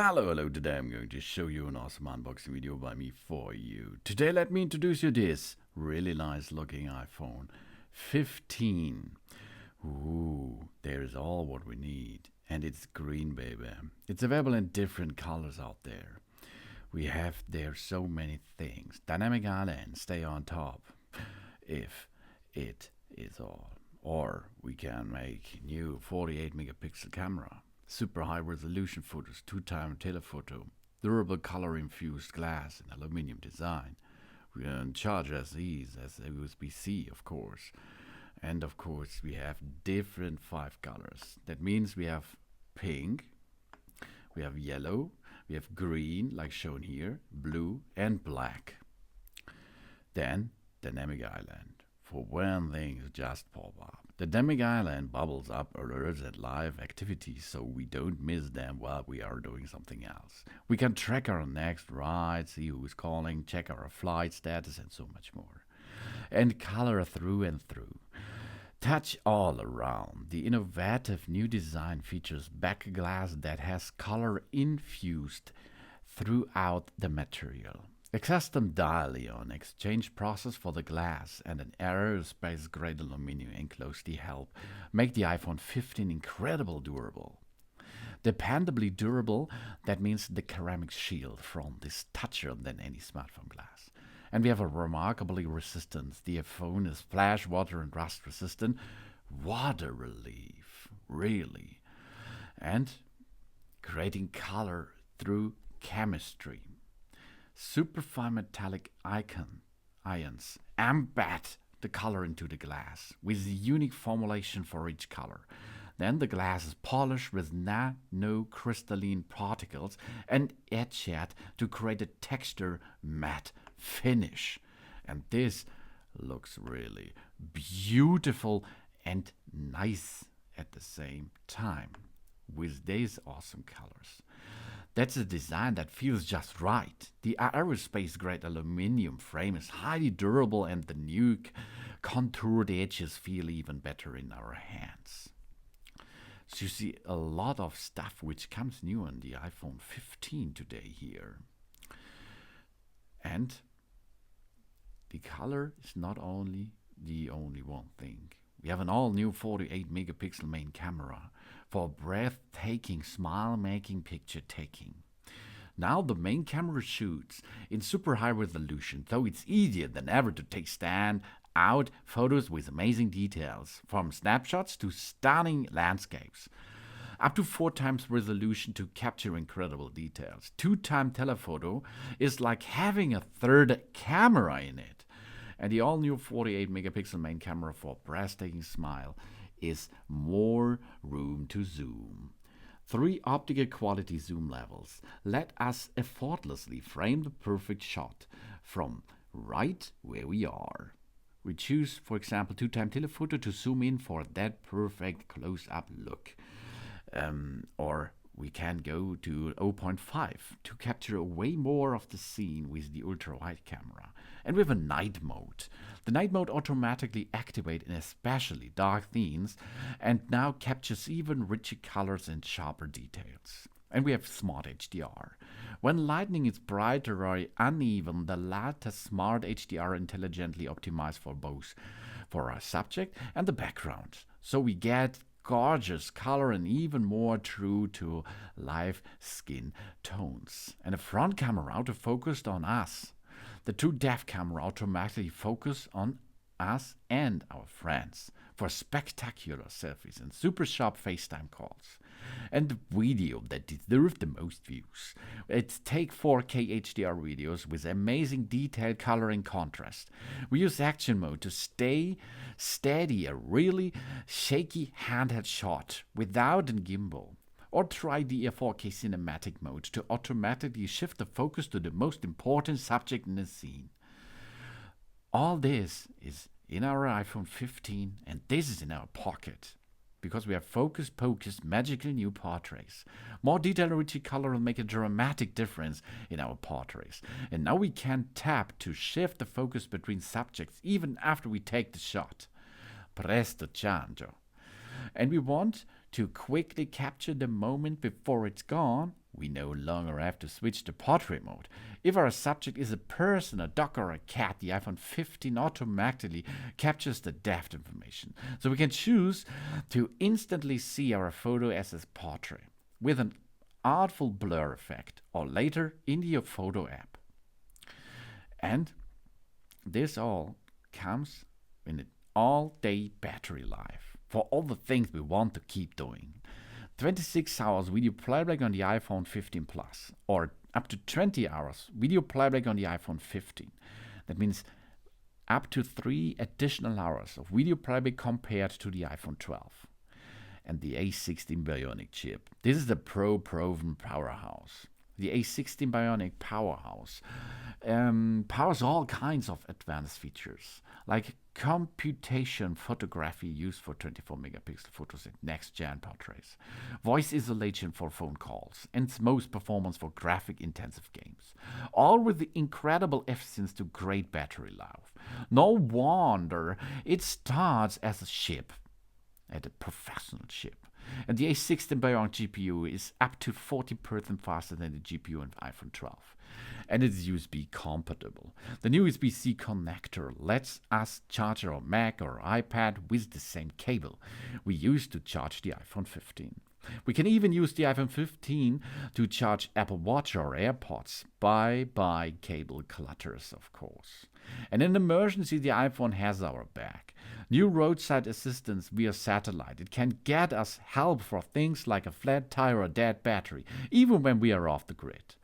Hello, today I'm going to show you an awesome unboxing video by me for you. Today let me introduce you this really nice looking iPhone 15. Ooh, there's all what we need. And it's green, baby. It's available in different colors out there. We have there so many things. Dynamic island, stay on top. If it is all. Or we can make new 48 megapixel camera. Super high resolution photos, 2-time telephoto, durable color infused glass and aluminum design. We can charge as easy as a USB-C, of course. And of course, we have different 5 colors. That means we have pink, we have yellow, we have green, like shown here, blue, and black. Then, dynamic island, for when things just pop up. The dynamic island bubbles up alerts at live activities so we don't miss them while we are doing something else. We can track our next ride, see who's calling, check our flight status, and so much more. And color through and through. Touch all around. The innovative new design features back glass that has color infused throughout the material. A custom dial-ion exchange process for the glass and an aerospace-grade aluminum enclosed help make the iPhone 15 incredibly durable. Dependably durable, that means the ceramic shield front is tougher than any smartphone glass. And we have a remarkably resistance. The phone is flash, water, and rust resistant. Water relief, really. And creating color through chemistry. Superfine metallic ions embed the color into the glass with a unique formulation for each color. Then the glass is polished with nano-crystalline particles and etched to create a texture matte finish. And this looks really beautiful and nice at the same time with these awesome colors. That's a design that feels just right. The aerospace-grade aluminum frame is highly durable and the new contoured edges feel even better in our hands. So you see a lot of stuff which comes new on the iPhone 15 today here. And the color is not only the only one thing. We have an all-new 48 megapixel main camera for breathtaking smile-making picture taking. Now the main camera shoots in super high resolution, so it's easier than ever to take stand-out photos with amazing details, from snapshots to stunning landscapes. Up to 4 times resolution to capture incredible details. 2-time telephoto is like having a third camera in it. And the all-new 48 megapixel main camera for breathtaking smile is more room to zoom. 3 optical quality zoom levels let us effortlessly frame the perfect shot from right where we are. We choose, for example, 2-time telephoto to zoom in for that perfect close-up look. Or we can go to 0.5 to capture way more of the scene with the ultra-wide camera. And we have a night mode. The night mode automatically activates in especially dark themes and now captures even richer colors and sharper details. And we have Smart HDR. When lighting is bright or uneven, the latest Smart HDR intelligently optimized for our subject and the background. So we get gorgeous color and even more true to live skin tones. And the front camera autofocused on us. The true depth camera automatically focuses on us and our friends for spectacular selfies and super sharp FaceTime calls. And the video that deserves the most views. It's take 4K HDR videos with amazing detail, color, and contrast. We use action mode to stay steady, a really shaky handheld shot without a gimbal. Or try the 4K cinematic mode to automatically shift the focus to the most important subject in the scene. All this is in our iPhone 15 and this is in our pocket. Because we have focus magical new portraits. More detail and richer color will make a dramatic difference in our portraits. And now we can tap to shift the focus between subjects even after we take the shot. Presto chango. And we want to quickly capture the moment before it's gone We no longer have to switch to portrait mode. If our subject is a person, a dog, or a cat, the iPhone 15 automatically captures the depth information. So we can choose to instantly see our photo as a portrait with an artful blur effect or later in the photo app. And this all comes in an all-day battery life for all the things we want to keep doing. 26 hours video playback on the iPhone 15 Plus, or up to 20 hours video playback on the iPhone 15. That means up to 3 additional hours of video playback compared to the iPhone 12. And the A16 Bionic chip. This is the proven powerhouse. The A16 Bionic powerhouse powers all kinds of advanced features, like computation photography used for 24 megapixel photos and next-gen portraits, voice isolation for phone calls, and most performance for graphic-intensive games, all with the incredible efficiency to great battery life. No wonder it starts as a chip, at a professional chip. And the A16 Bionic GPU is up to 40% faster than the GPU in iPhone 12. And it's USB compatible. The new USB-C connector lets us charge our Mac or iPad with the same cable we used to charge the iPhone 15. We can even use the iPhone 15 to charge Apple Watch or AirPods. Bye-bye cable clutters, of course. And in emergency, the iPhone has our back. New roadside assistance via satellite. It can get us help for things like a flat tire or dead battery, even when we are off the grid.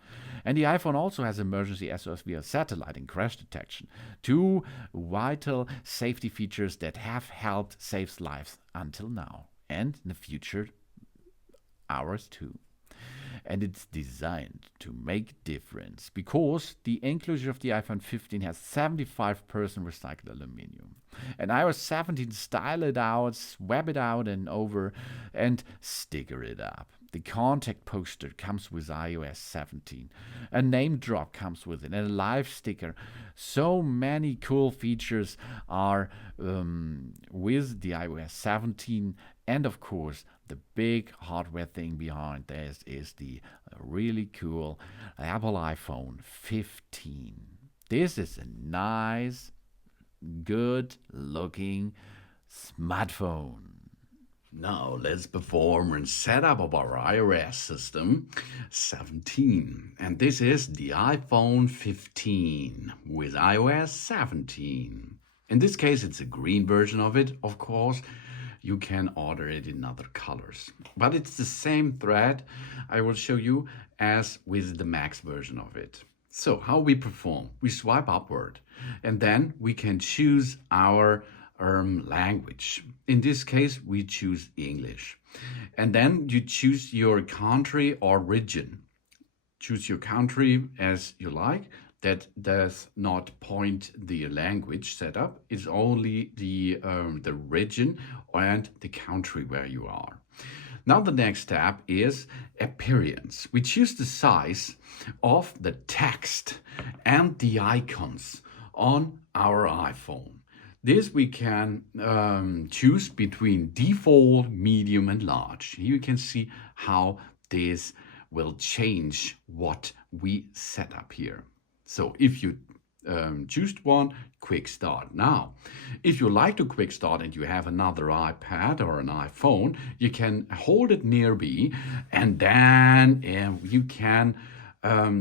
And the iPhone also has emergency SOS via satellite and crash detection. 2 vital safety features that have helped save lives until now. And in the future, ours too. And it's designed to make difference because the enclosure of the iPhone 15 has 75% recycled aluminum. And iOS 17 style it out, swap it out and over, and sticker it up. The contact poster comes with iOS 17. A name drop comes with it, and a live sticker. So many cool features are with the iOS 17. And of course, the big hardware thing behind this is the really cool Apple iPhone 15. This is a nice, good looking smartphone. Now let's perform a setup of our iOS system 17. And this is the iPhone 15 with iOS 17. In this case, it's a green version of it, of course. You can order it in other colors. But it's the same thread I will show you as with the Max version of it. So how we perform? We swipe upward and then we can choose our language. In this case, we choose English. And then you choose your country or region. Choose your country as you like. That does not point the language setup. It's only the region and the country where you are. Now the next step is appearance. We choose the size of the text and the icons on our iPhone. This we can choose between default, medium, and large. Here you can see how this will change what we set up here. So if you choose one, quick start. Now, if you like to quick start and you have another iPad or an iPhone, you can hold it nearby and then you can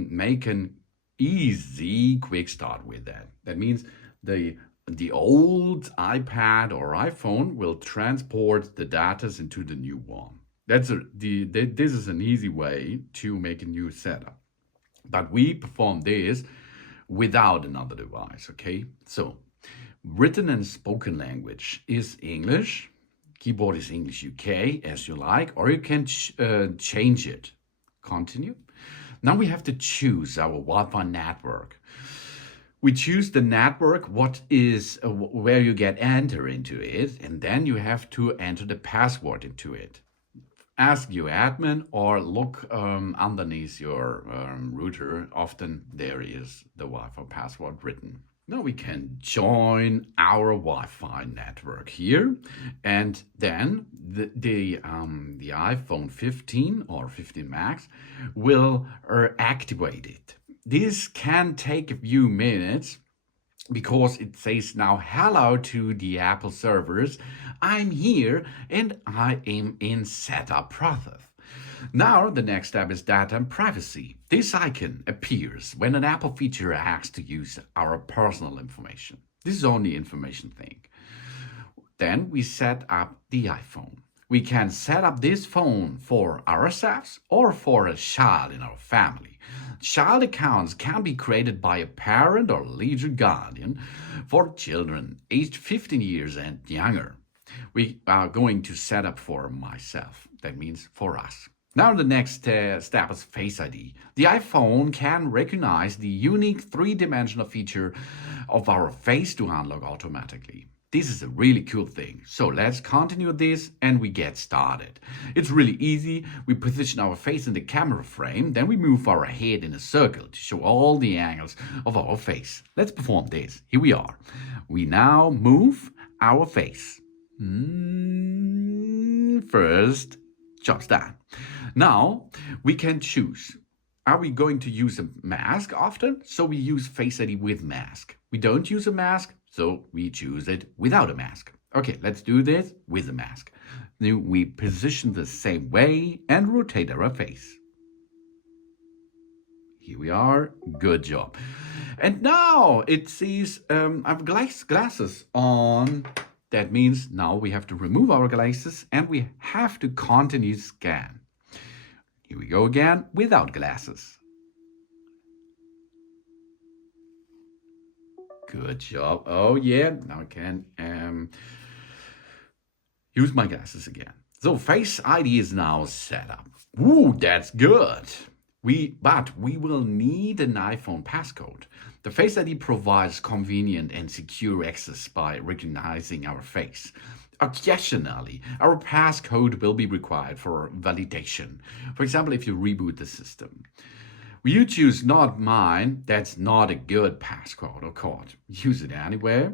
make an easy quick start with that. That means the old iPad or iPhone will transport the data into the new one. This is an easy way to make a new setup. But we perform this without another device, okay? So, written and spoken language is English. Keyboard is English UK, as you like, or you can change it. Continue. Now we have to choose our Wi-Fi network. We choose the network, what is where you get enter into it, and then you have to enter the password into it. Ask your admin or look underneath your router. Often there is the Wi-Fi password written. Now we can join our Wi-Fi network here, and then the iPhone 15 or 15 Max will activate it. This can take a few minutes because it says now hello to the Apple servers. I'm here and I am in setup process. Now the next step is data and privacy. This icon appears when an Apple feature asks to use our personal information. This is only information thing. Then we set up the iPhone. We can set up this phone for ourselves or for a child in our family. Child accounts can be created by a parent or legal guardian for children aged 15 years and younger. We are going to set up for myself. That means for us. Now the next step is Face ID. The iPhone can recognize the unique three-dimensional feature of our face to unlock automatically. This is a really cool thing. So let's continue this and we get started. It's really easy. We position our face in the camera frame, then we move our head in a circle to show all the angles of our face. Let's perform this. Here we are. We now move our face. First, job's done. Now we can choose. Are we going to use a mask often? So we use Face ID with mask. We don't use a mask, so we choose it without a mask. Okay, let's do this with a mask. Then we position the same way and rotate our face. Here we are. Good job. And now it sees I have glasses on. That means now we have to remove our glasses and we have to continue scan. Here we go again without glasses. Good job. Oh yeah, now I can use my glasses again. So Face ID is now set up. Ooh, that's good. But we will need an iPhone passcode. The Face ID provides convenient and secure access by recognizing our face. Occasionally, our passcode will be required for validation. For example, if you reboot the system. You choose not mine, that's not a good passcode, of course. Use it anyway,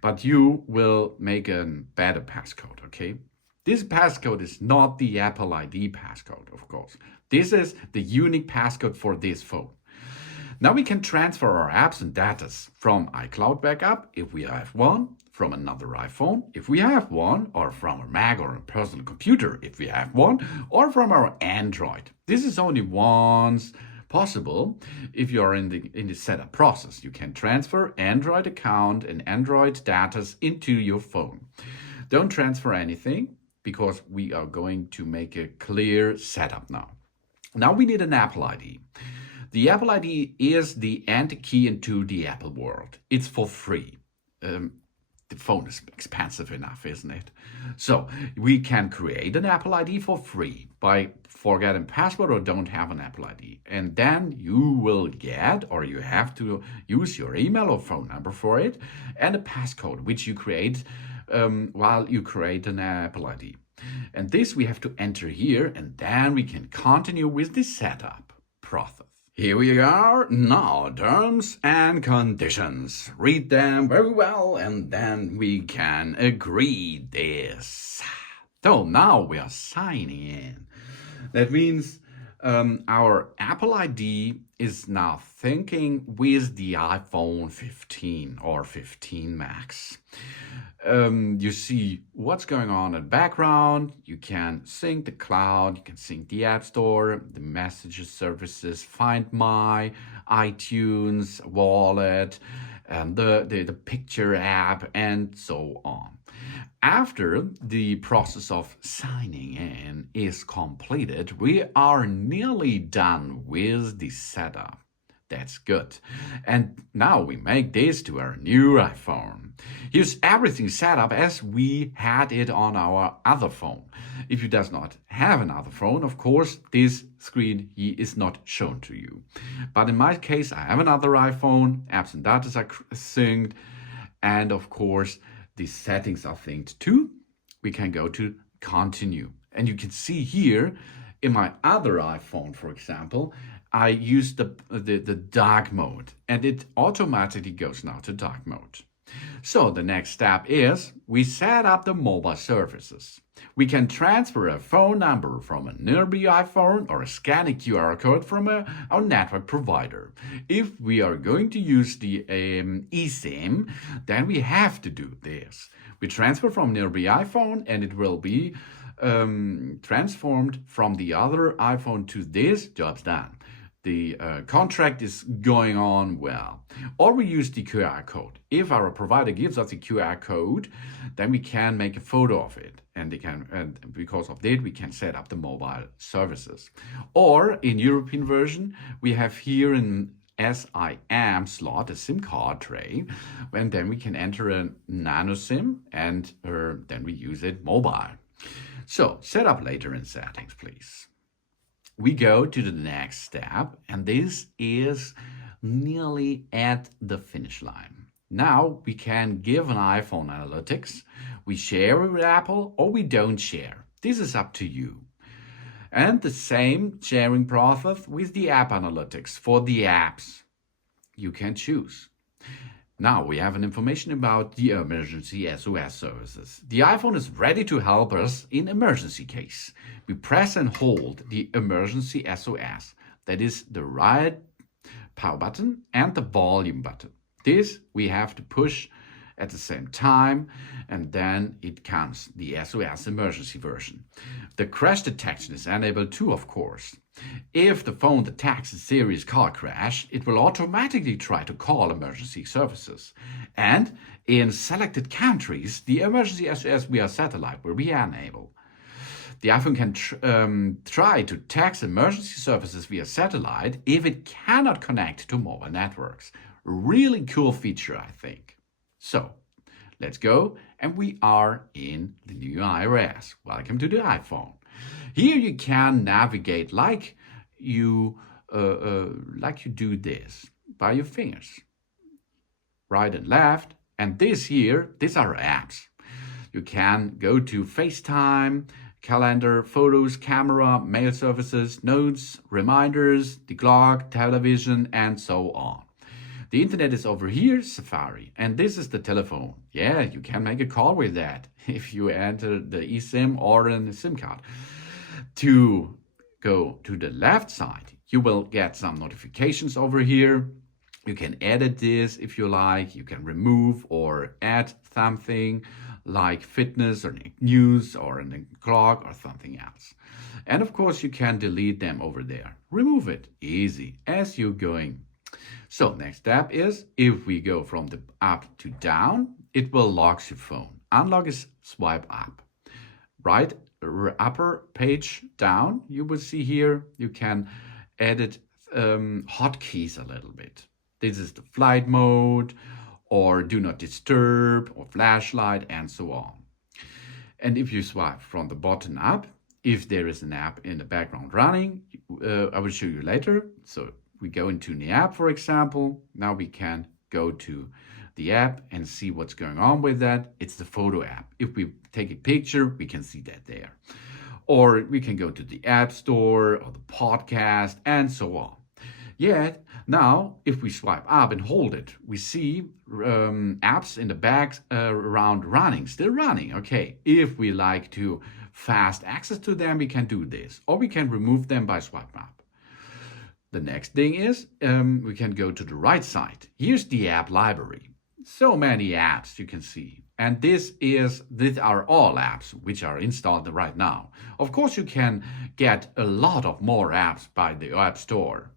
but you will make a better passcode, okay? This passcode is not the Apple ID passcode, of course. This is the unique passcode for this phone. Now we can transfer our apps and data from iCloud backup if we have one, from another iPhone if we have one, or from a Mac or a personal computer if we have one, or from our Android. This is only once possible if you are in the setup process. You can transfer Android account and Android data into your phone. Don't transfer anything because we are going to make a clear setup now. Now we need an Apple ID. The Apple ID is the entry key into the Apple world. It's for free. The phone is expensive enough, isn't it? So we can create an Apple ID for free by forgetting password or don't have an Apple ID. And then you will get, or you have to use your email or phone number for it, and a passcode, which you create while you create an Apple ID. And this we have to enter here, and then we can continue with the setup process. Here we are, now terms and conditions. Read them very well and then we can agree this. So now we are signing in. That means our Apple ID is now syncing with the iPhone 15 or 15 Max. You see what's going on in the background. You can sync the cloud, you can sync the App Store, the messages services, Find My, iTunes, Wallet, and the Picture app, and so on. After the process of signing in is completed, we are nearly done with the setup. That's good. And now we make this to our new iPhone. Here's everything set up as we had it on our other phone. If you does not have another phone, of course, this screen is not shown to you. But in my case, I have another iPhone, apps and data are synced, and of course, the settings are synced too. We can go to continue. And you can see here in my other iPhone, for example, I use the dark mode, and it automatically goes now to dark mode. So the next step is we set up the mobile services. We can transfer a phone number from a nearby iPhone or scan a QR code from our network provider. If we are going to use the eSIM, then we have to do this. We transfer from nearby iPhone and it will be transformed from the other iPhone to this, job's done. The contract is going on well. Or we use the QR code. If our provider gives us the QR code, then we can make a photo of it. And because of that, we can set up the mobile services. Or in European version, we have here an SIM slot, a SIM card tray, and then we can enter a nano SIM and then we use it mobile. So set up later in settings, please. We go to the next step, and this is nearly at the finish line. Now we can give an iPhone analytics. We share with Apple or we don't share. This is up to you. And the same sharing process with the app analytics for the apps. You can choose. Now we have an information about the emergency SOS services. The iPhone is ready to help us in emergency case. We press and hold the emergency SOS. That is the right power button and the volume button. This we have to push at the same time, and then it comes the SOS emergency version. The crash detection is enabled too, of course. If the phone detects a serious car crash, it will automatically try to call emergency services. And in selected countries, the emergency SOS via satellite will be enabled. The iPhone can try to text emergency services via satellite if it cannot connect to mobile networks. Really cool feature, I think. So, let's go, and we are in the new iOS. Welcome to the iPhone. Here you can navigate like you do this by your fingers, right and left. And these are apps. You can go to FaceTime, calendar, photos, camera, mail services, notes, reminders, the clock, television, and so on. The internet is over here, Safari, and this is the telephone. Yeah, you can make a call with that if you enter the eSIM or a SIM card. To go to the left side, you will get some notifications over here. You can edit this if you like. You can remove or add something like fitness or news or a clock or something else. And of course, you can delete them over there. Remove it, easy, as you're going. So next step is, if we go from the up to down, it will lock your phone. Unlock is swipe up. Right upper page down, you will see here, you can edit hotkeys a little bit. This is the flight mode, or do not disturb, or flashlight, and so on. And if you swipe from the bottom up, if there is an app in the background running, I will show you later. So we go into the app, for example. Now we can go to the app and see what's going on with that. It's the photo app. If we take a picture, we can see that there. Or we can go to the App Store or the podcast and so on. Yet, now, if we swipe up and hold it, we see apps in the background running, still running. Okay, if we like to fast access to them, we can do this. Or we can remove them by swipe up. The next thing is we can go to the right side. Here's the app library. So many apps you can see. And these are all apps which are installed right now. Of course, you can get a lot of more apps by the App Store.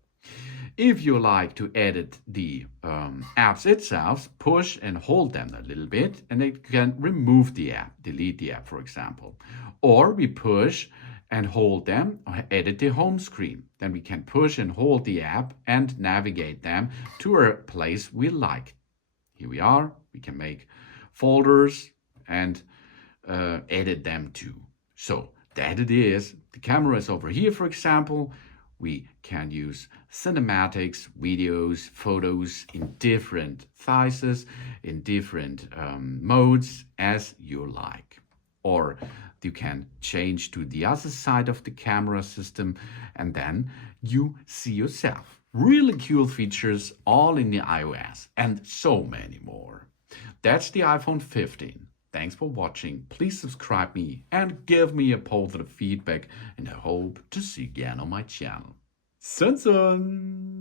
If you like to edit the apps itself, push and hold them a little bit, and you can remove the app, delete the app, for example. Or we push and hold them, or edit the home screen. Then we can push and hold the app and navigate them to a place we like. Here we are. We can make folders and edit them too. So that it is. The camera is over here, for example. We can use cinematics, videos, photos in different sizes, in different modes as you like. Or You can change to the other side of the camera system, and then you see yourself. Really cool features all in the iOS, and so many more. That's the iPhone 15. Thanks for watching. Please subscribe me and give me a positive feedback, and I hope to see you again on my channel. Sun Sun!